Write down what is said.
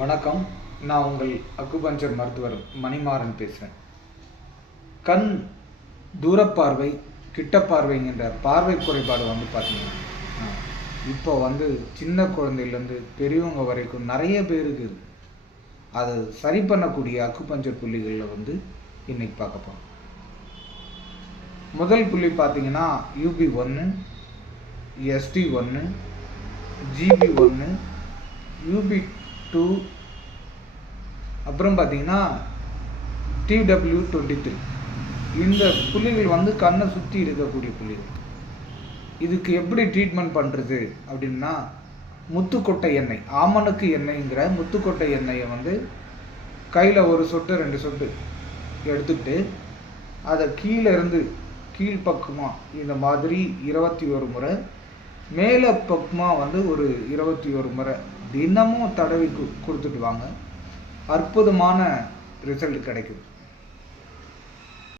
வணக்கம். நான் உங்கள் அக்குபஞ்சர் மருத்துவர் மணிமாறன் பேசுகிறேன். கண் தூரப்பார்வை கிட்டப்பார்வைங்கிற பார்வை குறைபாடு பார்த்தீங்கன்னா இப்போ சின்ன குழந்தையிலேருந்து பெரியவங்க வரைக்கும் நிறைய பேருக்கு இருக்குது. அதை சரி பண்ணக்கூடிய அக்குபஞ்சர் புள்ளிகளில் இன்னைக்கு பார்க்க போகிறோம். முதல் புள்ளி பார்த்தீங்கன்னா UB1, ST1, GB1, UB2, அப்புறம் பார்த்தீங்கன்னா TW23. இந்த புள்ளிகள் கண்ணை சுற்றி இருக்கக்கூடிய புள்ளிகள். இதுக்கு எப்படி ட்ரீட்மெண்ட் பண்ணுறது அப்படின்னா, முத்துக்கொட்டை எண்ணெய், ஆமணக்கு எண்ணெய்ங்கிற முத்துக்கொட்டை எண்ணெயை கையில் ஒரு சொட்டு 2 சொட்டு எடுத்துக்கிட்டு அதை கீழேருந்து கீழ்ப்பக்கமாக இந்த மாதிரி 21 முறை, மேலே பக்கமாக ஒரு 21 முறை தினமும் தடவி கொடுத்துட்டு வாங்க. அற்புதமான ரிசல்ட் கிடைக்குது.